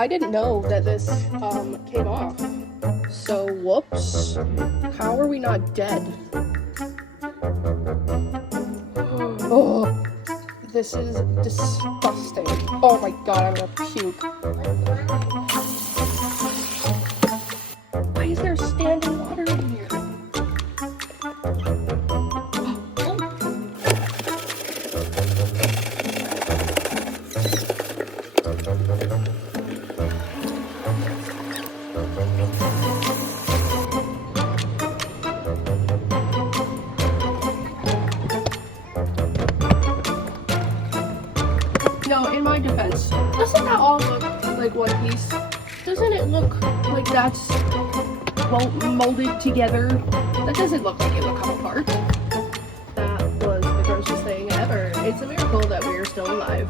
I didn't know that this came off. So, whoops. How are we not dead? Oh, this is disgusting. Oh my god, I'm gonna puke. Why is there standing water in here? No, in my defense, doesn't that all look like one piece? Doesn't it look like that's molded together? That doesn't look like it would come apart. That was the grossest thing ever. It's a miracle that we're still alive.